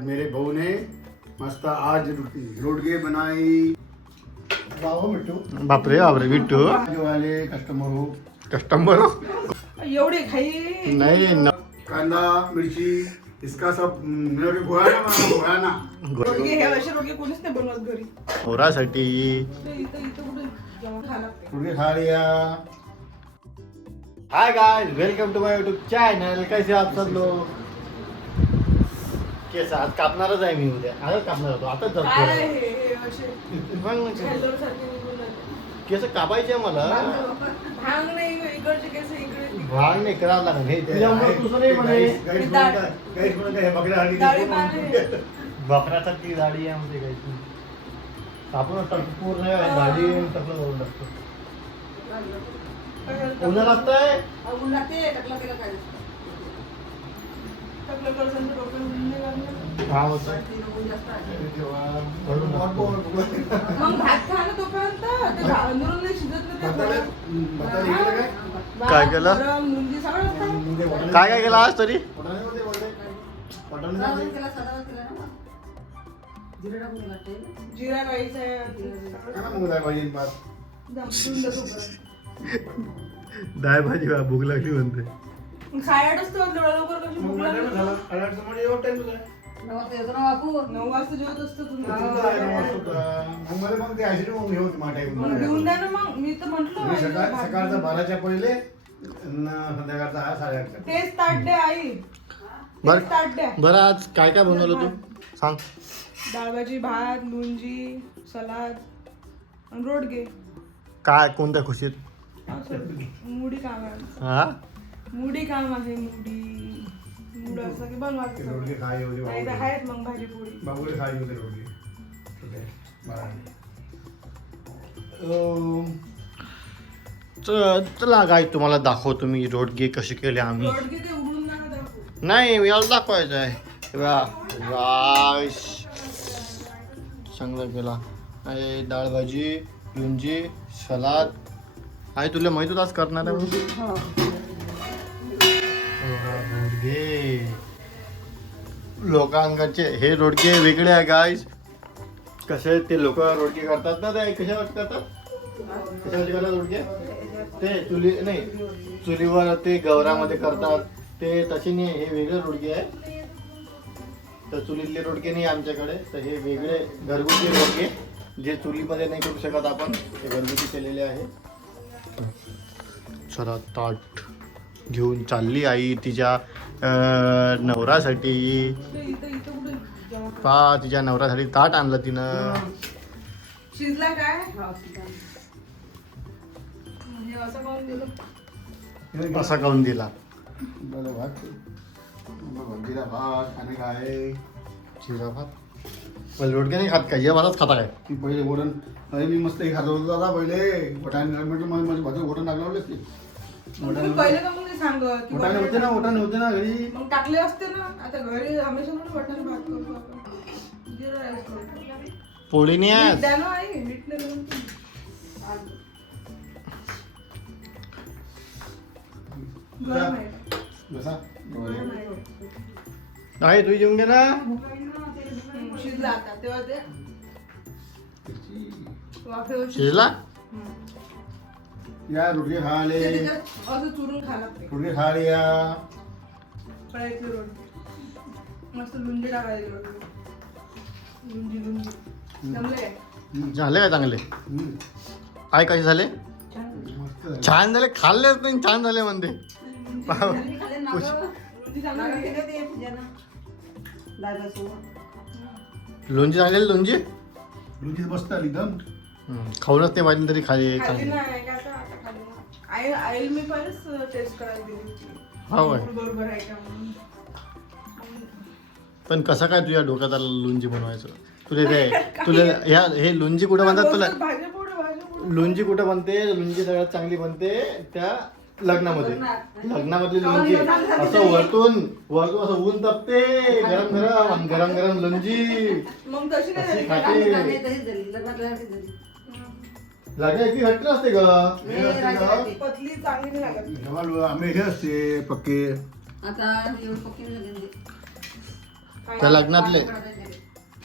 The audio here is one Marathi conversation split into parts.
मेरे बहू ने मस्त आज रोडगे बनाई। वाह मिट्टू, बापरे बापरे बिट्टू जो वाले कस्टमर एवढे खाई नाही कांदा मिरची इसका सब मेरे घोळाना रोडगे हे असे रोडगे कोणीच नाही बनवत घरी. पोरासाठी इथं कुठे जेवण खायला लागते. रोडगे खा लिया। Hi guys, welcome to my YouTube channel. कैसे आप सब लोग? केस आज कापणारच आहे मी उद्या. आजच कापणार होतो, आताच काय जातो. हे असे हेल्लोर सारखे निघून जाते. केस कापायचे आहे मला. भांग नाही इकडचे केस इकडे भाग नाही करावं लागेल. हे तुझ्यामुळे तुझं नाही म्हणे. डाळी पाणी बकऱ्यासारखी दाढी आहे आमची काही कापून टाकतो पूर्ण दाढी टाकलं करून टाकतो. उन्हा लागतंय. ऊन लागते टाकला त्याला काय टाकलं करसन तर डोकं ऊन नाही लागलं. हा होतं. मग भात खा ना तोपर्यंत ते अंदरून नाही शिजत नाही. काय केलं? गरम, मुंगी सगळंच खा. काय काय केलं आज तरी? जिरा राईस आहे जमसून देतो परत. डाळ भाजी भूक लागली म्हणते. मग 8:30 वाजता लवकर कशी भूक लागली? 9 वाजता जेवत असतो तुम्ही. मग घेऊन द्या ना मग. मी तर म्हटलं सकाळचा 12च्या पहिले संध्याकाळचा हा 8:30. तेच ताट द्या आई. बरं. तेच ताट द्या. बरं आज काय काय बनवलं तू सांग. डाळ भाजी, भात, लोणची, सलाद आणि रोडगे. काय कोणत्या खुशीत? असं मुडी काम आहे. हा मुडी काम आहे. मूड असं की बनवायचं रोडगे सगळं. खाई होती नाही तर आहेत मग भाजी पोळी. बाबूले खाई होते रोडगे. चला काय तुम्हाला दाखवतो मी रोडगे कसे केले आम्ही. रोडगे ते उघडून नका दाखवू. नाही मी याला दाखवायचं आहे. राईस चांगला केला आहे. डाळ भाजी, लोणची, सलाद आहे. तुला माहित होतं आज करणार आहे म्हणून? रोडगे लोकांकडचे हे रोडगे वेगळे आहे गाईस. कसे ते लोक रोडगे करतात ना, ते कशावर करतात? कशावर करतात रोडगे? ते चुली नाही, चुलीवर ते गवरामध्ये करतात ते तसे नाही. हे वेगळे रोडगे आहे. तर चुलीतले रोडगे नाही आमच्याकडे. तर हे वेगळे घरगुती रोडगे जे चुलीमध्ये नाही करू शकत आपण, ते घरगुती केलेले आहे. चला ताट घेऊन चालली आई तिच्या नवऱ्यासाठी. इथं कुठे जेवण? तिच्या नवऱ्यासाठी ताट आणलं तिनं. शिजला काय? म्हणजे असं करून दिलं. असा काऊन दिला? जिरा भात आणि काय चिरा भात. पण रोडगे नाही खात काय? या भातच खाता काय? ती पहिले वरण. अरे मी मस्त हे खात होतो दादा पहिले. वटाणे म्हटलं माझे भाजी वटण लागले असते. तुम्ही पहिले का मग नाही सांगत की वटाणे होते ना, वटाणे होते ना घरी. मग टाकले असते ना. आता घरी हमेशा थोडी वाटाणे भात करतो आपण. जिरा राईस करतो. पोळी नाही मीठ आज. द्या ना आई. मीठ नाही घालून. गरम आहे. बसा. आहे तू जेवून घे ना. शिजला आता तेव्हा ते वाफेवर शिजला? या रोडगे खा ले. ते त्याच्यात असं चुरून खायला लागते. रोडगे खा लिया। कढईतले रोटी मस्त लुंजी टाकायची. लुंजी जमले काय? झाले काय चांगले? काय कसे झाले? मस्त. छान झाले. खाल्लेच नाही छान झाले म्हणते. लुंजी चांगली लागते. लोणची चांगली लोणची लुंजीत मस्त आली एकदम. खाऊनच ते पाहिजे तरी खाली खाली चांगली. नाही का आता खाली नाही. आई मी पहिलेच टेस्ट करायला दिली होती. हो काय? बरोबर आहे का म्हणून. पण कसं काय तुझ्या डोक्यात आलं लोणची बनवायचं? तुला हे लोणची कुठं बनतात तुला? भाज्या पोळी लोणची कुठं बनते? लोणची सगळ्यात चांगली बनते त्या लग्नामध्ये. लग्नामधली लोणची असं वरतून असं ऊन तपते. गरम गरम आणि गरम गरम लोणची मग तशी अशी नाही खाते. लागल्या की घट्ट असते ग. पतली चांगली नाही लागत. जेव्हा आंबे हे असते पक्के. आता एवढं पक्की नाही लागेल. त्या लग्नातले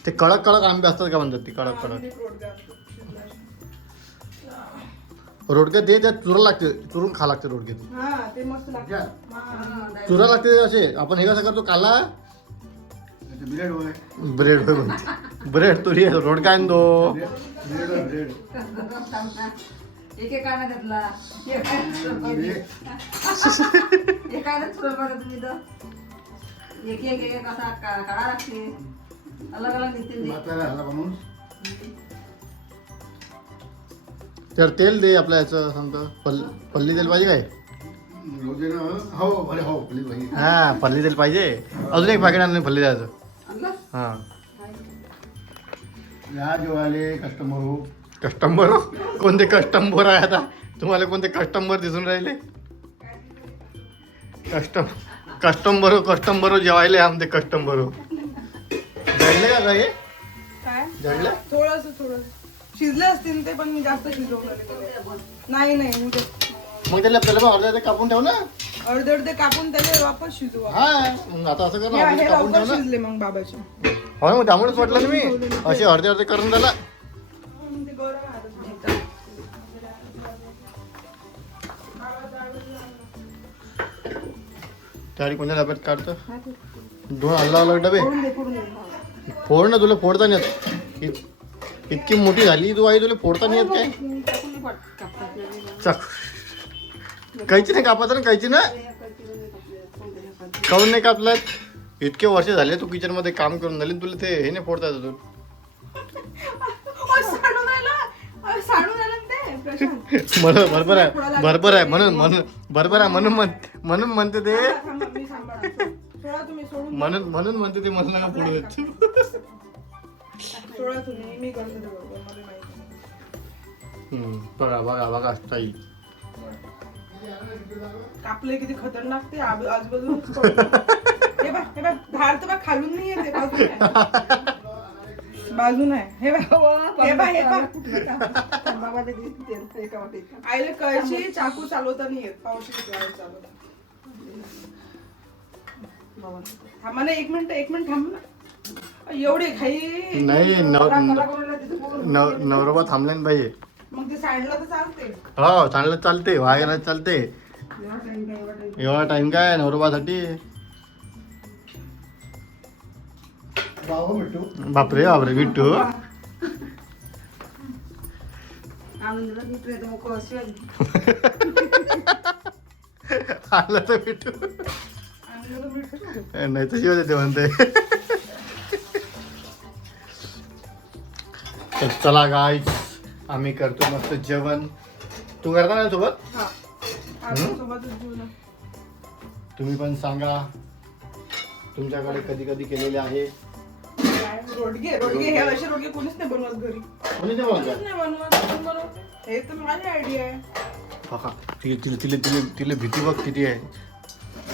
ते कडक कडक आंबे असतात का म्हणतात ती कडक कडक रोडगे ते त्यात चुरा लागते चुरून खा लागते रोडगे ते हा ते मस्त लागतं. चुरा लागते असे आपण हे कसं करतो काला ब्रेड होय ब्रेड होय म्हणते ब्रेड तुरी रोडगा आणतो ब्रेड होय ब्रेड एक आणा त्यातला एक आणा सुरू करा तुम्ही तर एक एक एक असा काढा लागते अलग अलग दिसते ते. म्हातारा झाला म्हणून तर तेल दे आपल्या याचं सांगतो पल्ली तेल पाहिजे काय रोजे ना हो अरे हो प्लीज भाई हा पल्ली तेल पाहिजे अजून एक पॅकेट आणलं पल्ली द्यायचं आणलं? हा या जो आले कस्टमर हो कस्टमर कोणते कस्टमर आहे आता तुम्हाला कोणते कस्टमर दिसून राहिले कस्टमर जेवायले आमचे कस्टमर जळले का काय काय जळले थोडं शिजले असतील ते पण मी जास्त शिजवलं नाही नाही उद्या मग त्याला आपल्याला अर्धा कापून ठेव ना अर्धे कापून त्याला वापस शिजवा हा मग आता असं कर ना हे अर्धे कापून लवकर ठेव ना शिजले मग बाबाचे हो मग त्यामुळेच म्हटलं ना मी असे अर्धे अर्धे करून झाला ते गरम आहे. त्यावेळी कोणत्या डब्यात काढतं दोन अलग डबे फोडून दे. फोड ना तुला फोडता नाही येत इतकी मोठी झाली तू आई तुला फोडता नाही येत काय टाकून नाही कापतात नाही. चाक काहीची नाही कापायचं ना काहीची ना काऊन नाही कापलात इतके वर्ष झाले तू किचन मध्ये काम करून झाले तुला ते हे नाही फोडता येत सांडून राहिलं ना ते प्रशांत. म्हणून बरोबर आहे म्हणून म्हणते ते थांबा, मी सांभाळा. सोडा तुम्ही सोडून म्हणून म्हणते ते मला नका फोडू देत सोडा तुम्ही मी करते ते बरोबर मला माहिती नाही. बघा स्टाईल कापले किती खतरनाक ते आजूबाजूनच पडलं. हे बघ धार तर बघ खालून नाही येते बाजून आहे हे बाबा ते तेल एका वाटीत. आईला कळशी चाकू चालवता नाही येत पावशी चालवता थांबा ना एक मिनिट थांब ना एवढे खाई नाही कला करून राहते ते पूर्ण. नवरोबा थांबला नाही पाहिजे मग ते सांडलं तर चालते हो चांगलं चालते व्हायला चालते एवढा time काय, एवढा time. एवढा टाइम काय नवरोबासाठी बाबा मिठू बापरे विठ्ठू आनंदाला मित्र येतो मग कशी वाटली. आलं तर विठ्ठू नाही तर शिवाय देते म्हणते तर चला गाईज आम्ही करतो मस्त जेवण तू करता ना सोबत हा आपण सोबतच जेवू ना. तुम्ही पण सांगा तुमच्याकडे कधी कधी केलेले आहे काय रोडगे हे असे रोडगे कोणीच नाही बनवत घरी कोणी ते बोलता कोणीच नाही बनवत कोण बनवते? हे तर माझी आयडिया आहे बघा तिला भीती बघ किती आहे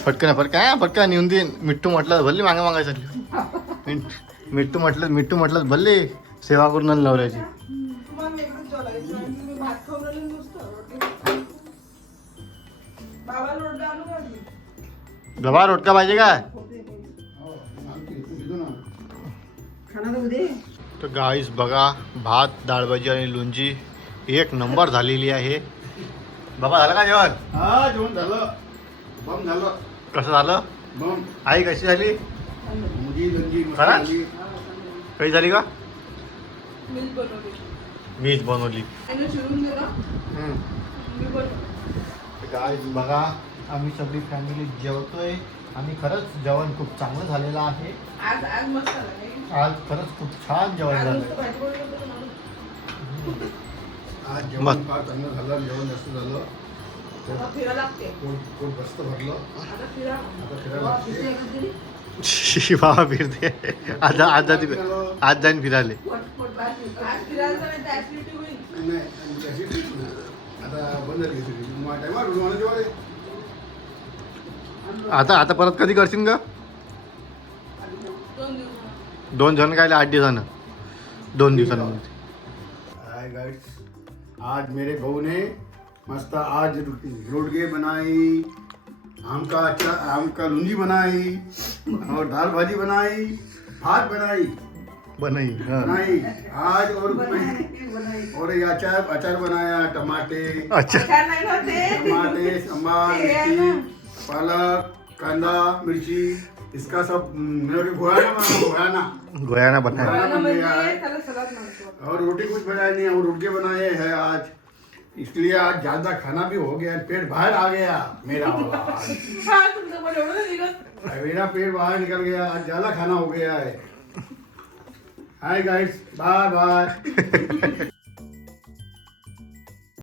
फटका नेऊन देईन मिठ्ठू म्हटलं भल्ली मागायसाठी मिठ्ठू म्हटलं भल्ले सेवा करून आणली नवऱ्याची तुम्हाला वेगळंच जेवायचं आहे. तुम्ही भात खाऊन राहिले नुसतं रोडगे. बाबा रोडगे आणू घातली. गवा रोटका पाहिजे काय हो आमची घेतो ना खाना तर उदे. तर गाईस बघा भात डाळभाजी आणि लोणची एक नंबर झालेली आहे बाबा झालं का जेवण हा जेवण झालं बम झालं कसं झालं बम आई कशी झाली मुली गंजी मस्त खरंच? झाली. कशी झाली का मीच बनवली. मीच बनवली त्याने शिरून दिलं मी बनवलं. गाईस बघा आम्ही सगळी फॅमिली जेवतोय आणि खरंच जेवण खूप चांगलं झालेलं आहे आज मस्त झालं नाही? आज खरंच खूप छान जेवण आज झालं नुसतं भाजी बनवली होती म्हणून. आज मस्त. जेवण फार चांगलं झालं जेवण जास्त झालं आता फिरा लागते पोट बस्त भरलं आता फिरा आता फिरायला किती लागते. एकच दिली? बाबा फिरते आज जाईन फिरायले पोट बाहेर निघतं. आज फिरायचं नाही तर ऍसिडिटी होईल नाही आणि त्याची ट्रीट नाही. आता बंद झाली त्याची टायमार मला जेवायला आता परत कधी करशील का 2 दिवस 2 जण काय 8 दिवसानं 2 दिवसांमध्ये हाय गाइस आज मेरे बहू ने मस्त आज रोडगे बनाई आम का लूंजी बनाई और दाल भाजी बनाई भात बनाई बनाई हाँ बनाई आज और बनाई और ये अचार अचार बनाया टमाटे अच्छा छान नाही होते टमाटे सांबार ते आहे मिर्ची ना. पालक कांदा मिर्ची इसका सब मेरे घोड़ाना बना घोड़ाना गोयाना बनाया बनाया. म्हणजे त्याला सलाद म्हणतो और रोटी कुछ बनाई नहीं और रोटी बनाए हैं आज इसलिए आज ज्यादा खाना भी हो गया पेट बाहर आ गया मेरा वाला आज. हा तुमचं पण एवढं निघत मेरा पेट बाहर निकल गया आज ज्यादा खाना हो गया है हाय गाइस बाय बाय